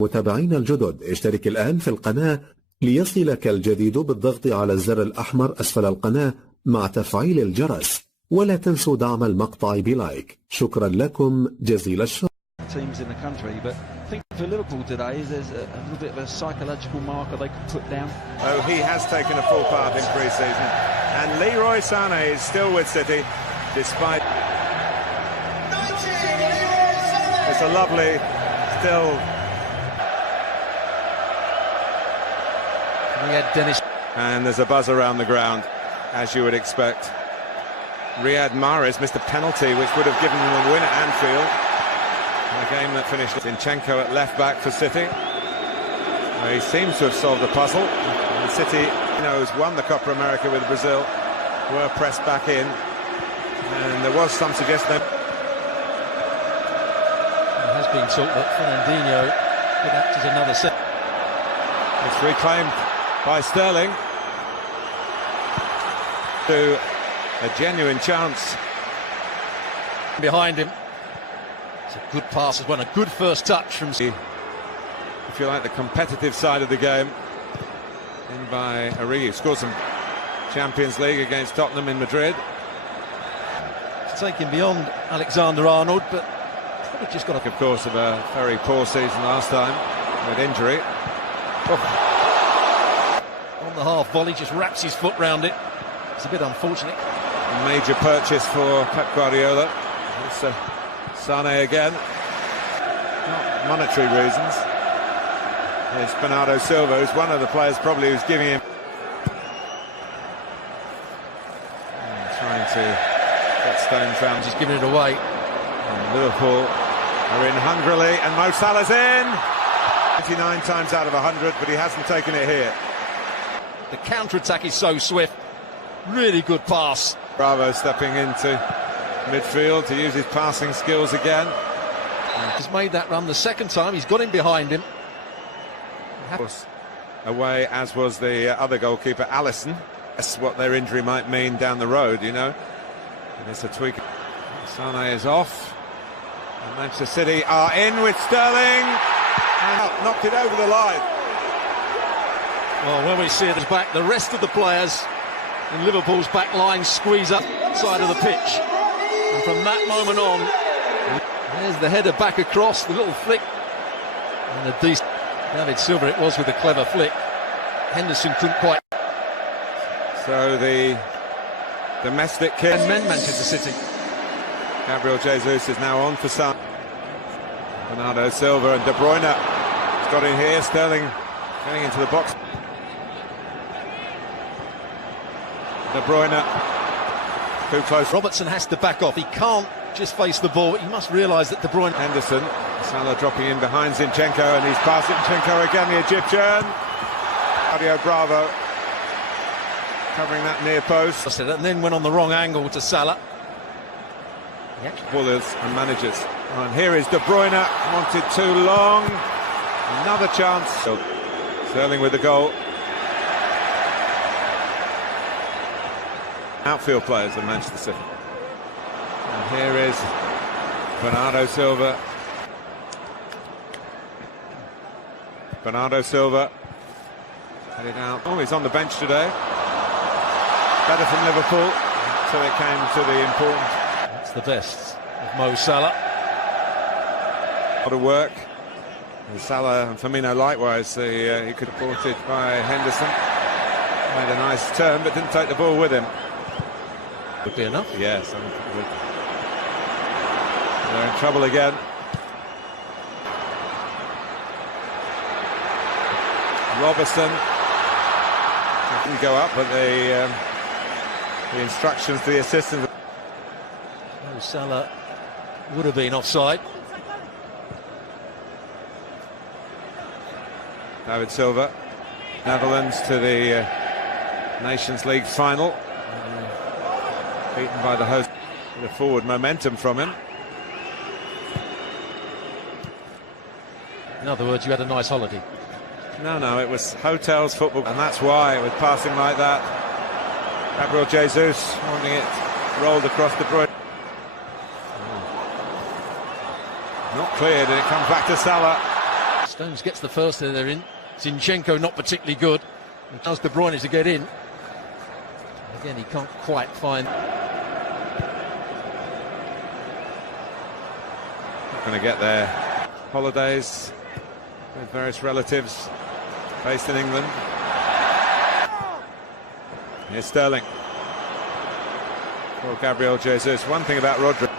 متابعينا الجدد، اشترك الآن في القناة ليصلك الجديد بالضغط على الزر الأحمر أسفل القناة مع تفعيل الجرس، ولا تنسوا دعم المقطع بلايك. شكرا لكم جزيل الشكر. Teams in the country, but I think for Liverpool today there's a little bit of a psychological marker they could put down. Oh, he has taken a full part in pre-season, and Leroy Sané is still with City despite. It's a lovely still. And there's a buzz around the ground, as you would expect. Riyad Mahrez missed a penalty which would have given them a win at Anfield. A game that finished. Zinchenko at left back for City. He seems to have solved the puzzle. And City, has won the Copa America with Brazil, were pressed back in, and there was some suggestion. It has been talked that Fernandinho could act as another set. It's reclaimed by Sterling to a genuine chance behind him. It's a good pass as well, a good first touch from, if you like, the competitive side of the game. In by Origi, scored some Champions League against Tottenham in Madrid. It's taken beyond Alexander-Arnold, but probably just got of course, of a very poor season last time with injury. On the half volley, just wraps his foot round it. It's a bit unfortunate. A major purchase for Pep Guardiola. It's Sané again. Not monetary reasons. It's Bernardo Silva, who's one of the players probably who's giving him. Trying to get stones round. He's giving it away. And Liverpool are in hungrily, and Mo Salah's in. 29 times out of 100, but he hasn't taken it here. The counter-attack is so swift. Really good pass. Bravo stepping into midfield to use his passing skills again. He's made that run the second time. He's got him behind him. Away, as was the other goalkeeper, Alisson. That's what their injury might mean down the road, And it's a tweak. Sané is off. And Manchester City are in with Sterling. And knocked it over the line. Well, when we see it back, the rest of the players in Liverpool's back line squeeze up side of the pitch. And from that moment on, there's the header back across, the little flick. And a decent David Silva it was with a clever flick. Henderson couldn't quite. So the domestic kid. And men Manchester City. Gabriel Jesus is now on for Salah. Bernardo Silva and De Bruyne has got in here. Sterling getting into the box. De Bruyne too close. Robertson has to back off. He can't just face the ball. He must realise that De Bruyne. Henderson, Salah dropping in behind Zinchenko, and he's passed Zinchenko again, the Egyptian. Claudio Bravo covering that near post. And then went on the wrong angle to Salah. Ballers and managers. And here is De Bruyne, wanted too long. Another chance. Sterling with the goal. Outfield players of Manchester City. And here is Bernardo Silva. Bernardo Silva headed out. Oh, he's on the bench today. Better from Liverpool. So it came to the important. That's the best of Mo Salah. A lot of work. And Salah and Firmino likewise. He could have brought it by Henderson. Made a nice turn, but didn't take the ball with him. Would be enough. Yes, I think it would. They're in trouble again. Robertson didn't go up, but the instructions to the assistant. Salah would have been offside. David Silva, Netherlands to the Nations League final. Beaten by the host. The forward momentum from him. In other words, you had a nice holiday. No, it was hotels, football, and that's why with passing like that. Gabriel Jesus wanting it rolled across De Bruyne. Not cleared, and it comes back to Salah. Stones gets the first they're in. Zinchenko not particularly good. And allows De Bruyne to get in. Again, he can't quite find. Not going to get their holidays with various relatives based in England. Here's Sterling for Gabriel Jesus. One thing about Rodri,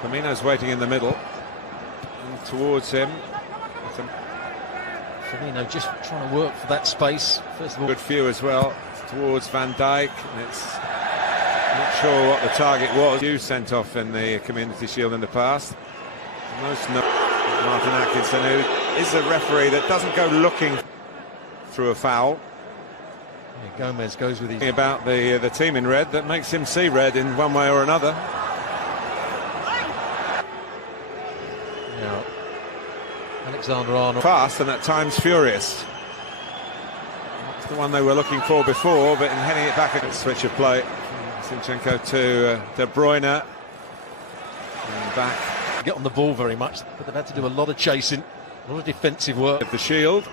Firmino's waiting in the middle and towards him. Firmino just trying to work for that space. First of all, good view as well towards Van Dijk. It's not sure what the target was. You sent off in the Community Shield in the past. Most Martin Atkinson, who is a referee that doesn't go looking through a foul. Yeah, Gomez goes with his About the team in red that makes him see red in one way or another. Now, Alexander-Arnold Fast and at times furious. That's the one they were looking for before, but in heading it back, a switch of play. Zinchenko to De Bruyne. And back. Get on the ball very much, but they've had to do a lot of chasing, a lot of defensive work. The shield.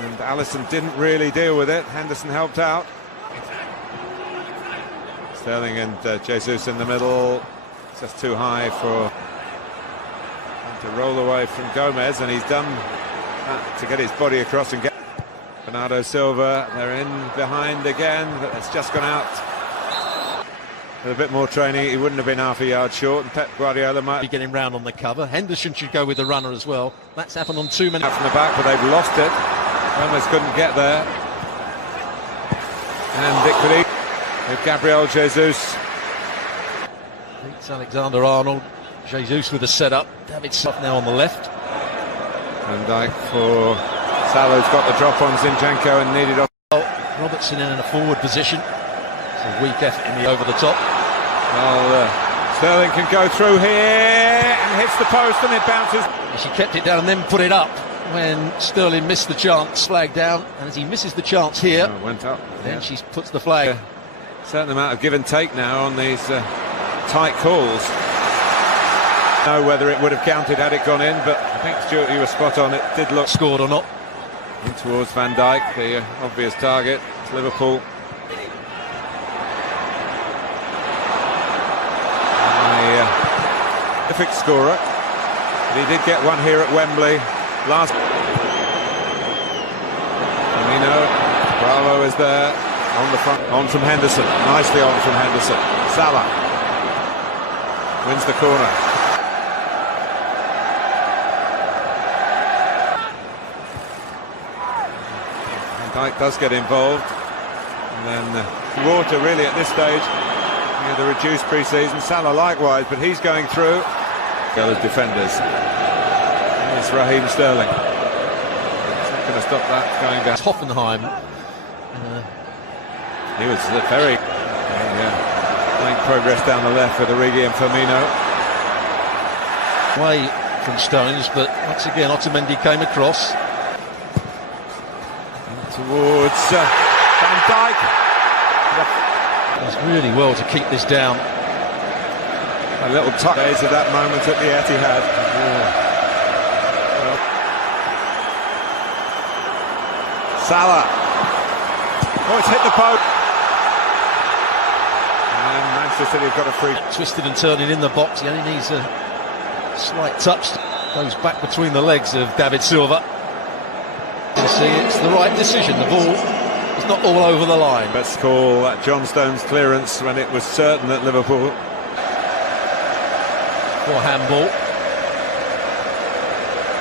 And Alisson didn't really deal with it. Henderson helped out. Sterling and Jesus in the middle. Just too high for to roll away from Gomez, and he's done that to get his body across and get Bernardo Silva. They're in behind again, but it's just gone out. With a bit more training, he wouldn't have been half a yard short, and Pep Guardiola might be getting round on the cover. Henderson should go with the runner as well. That's happened on too many. Out from the back, but they've lost it. Gomez couldn't get there. And it could eat with Gabriel Jesus. Beats Alexander-Arnold. Jesus with the setup. David Soft now on the left. Van Dijk for Salah's got the drop on Zinchenko and needed off. Robertson in a forward position. It's a weak effort in the over the top. Well, Sterling can go through here and hits the post and it bounces. She kept it down and then put it up when Sterling missed the chance, flag down, and as he misses the chance here, went up. Then she puts the flag. A certain amount of give and take now on these tight calls. Know whether it would have counted had it gone in, but I think Stuart, you were spot on. It did look scored or not. In towards Van Dijk, the obvious target. It's Liverpool. A perfect scorer. But he did get one here at Wembley last. Firmino, Bravo is there on the front. On from Henderson, nicely on from Henderson. Salah wins the corner. Dyke does get involved, and then Water really at this stage, the reduced pre-season. Salah likewise, but he's going through. Go as defenders. It's Raheem Sterling. It's not going to stop that going down. Hoffenheim. He was very making progress down the left with Origi and Firmino. Away from Stones, but once again Otamendi came across. Towards Van Dijk. Does really well to keep this down. A little touch days of that moment at the Etihad. Salah. Oh, it's hit the post. And Manchester City have got a free. Twisted and turning in the box. He only needs a slight touch. Goes back between the legs of David Silva. You see, it's the right decision. The ball is not all over the line. Let's call that John Stones clearance when it was certain that Liverpool. For handball.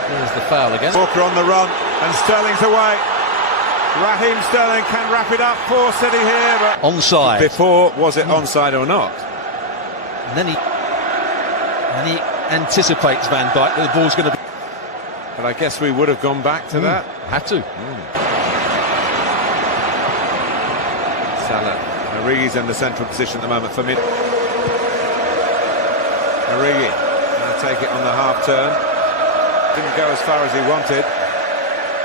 There's the foul again. Walker on the run, and Sterling's away. Raheem Sterling can wrap it up for City here, but onside. Before, was it onside or not? And then he anticipates Van Dijk that the ball's going to be. But I guess we would have gone back to that. Had to. Salah. Origi's in the central position at the moment for mid. Origi going to take it on the half turn. Didn't go as far as he wanted.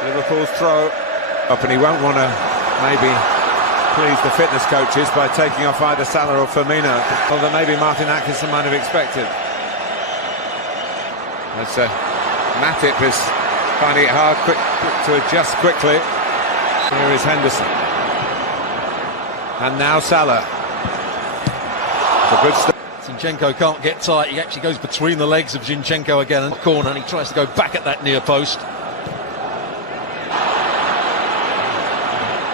Liverpool's throw up, and he won't want to maybe please the fitness coaches by taking off either Salah or Firmino, although maybe Martin Atkinson might have expected. That's Matip is finding it hard quick to adjust quickly. Here is Henderson. And now Salah. It's a good start. Zinchenko can't get tight. He actually goes between the legs of Zinchenko again in the corner, and he tries to go back at that near post.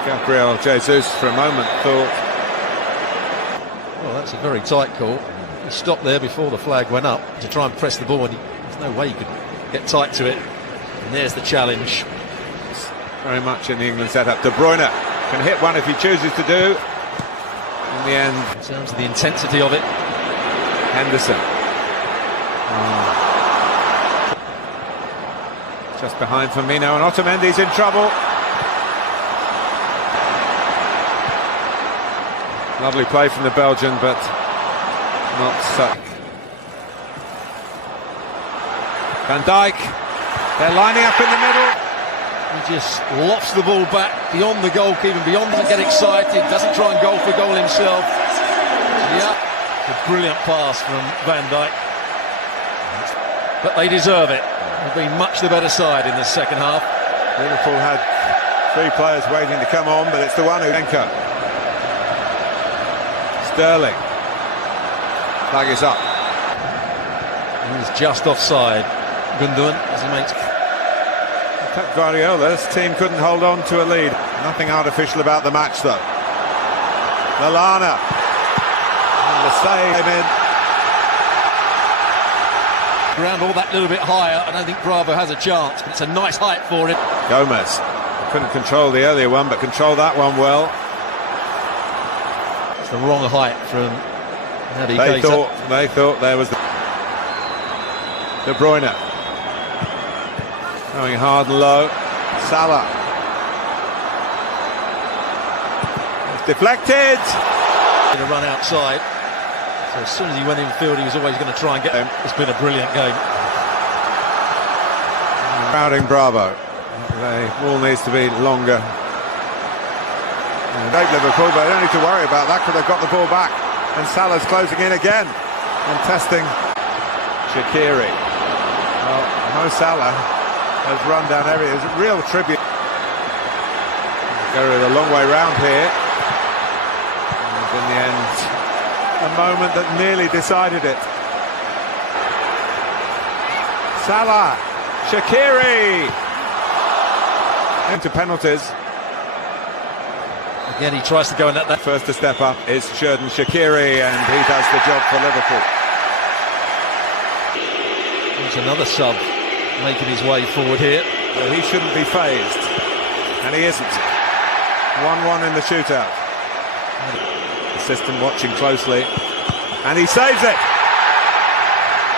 Gabriel Jesus for a moment thought, well, that's a very tight call. He stopped there before the flag went up to try and press the ball, and there's no way he could get tight to it. And there's the challenge. very much in the England setup. De Bruyne can hit one if he chooses to do. In the end, in terms of the intensity of it, Henderson. Just behind Firmino, and Otamendi's in trouble. Lovely play from the Belgian, but not such. Van Dijk, they're lining up in the middle. He just lofts the ball back beyond the goalkeeper, beyond, doesn't get excited, doesn't try and go for goal himself. Yeah, a brilliant pass from Van Dijk. But they deserve it. They've been much the better side in the second half. Liverpool had three players waiting to come on, but it's the one who... Sterling. Flag is up. He's just offside. Gundogan, as he makes... Pep Guardiola's team couldn't hold on to a lead. Nothing artificial about the match, though. Lallana. And the save came in. Ground all that little bit higher. I don't think Bravo has a chance, but it's a nice height for him. Gomez couldn't control the earlier one, but controlled that one well. It's the wrong height from Naby Keita. They thought there was the... De Bruyne going hard and low. Salah. It's deflected. To run outside. So as soon as he went in field, he was always going to try and get him. It's been a brilliant game. Crowding Bravo. The ball needs to be longer. Great Liverpool, but they don't need to worry about that because they've got the ball back. And Salah's closing in again and testing Shaqiri. Well, Mo Salah has run down areas. Real tribute. Go a long way round here. And in the end, a moment that nearly decided it. Salah, Shaqiri into penalties. Again, he tries to go in that. First to step up is Xherdan Shaqiri, and he does the job for Liverpool. There's another sub making his way forward here. Well, he shouldn't be phased, and he isn't. 1-1 in the shootout. Assistant watching closely, and he saves it.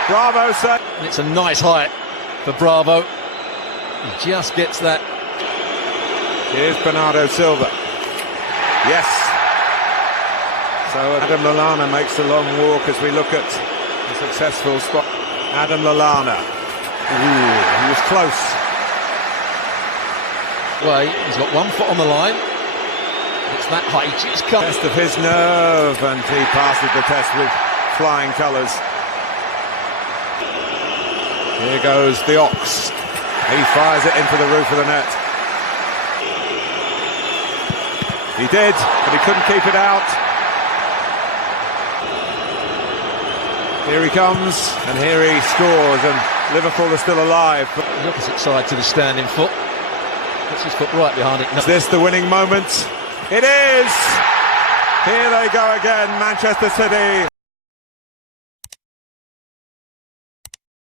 Bravo saves. It's a nice height for Bravo. He just gets that. Here's Bernardo Silva. Yes. So Adam Lallana makes the long walk as we look at the successful spot. Adam Lallana. Ooh, he was close. Well, he's got 1 foot on the line. It's that height. He's come. Test of his nerve, and he passes the test with flying colours. Here goes the Ox. He fires it into the roof of the net. He did, but he couldn't keep it out. Here he comes, and here he scores, and Liverpool are still alive. The opposite side to the standing foot. Puts his foot right behind it. Is this the winning moment? It is! Here they go again, Manchester City.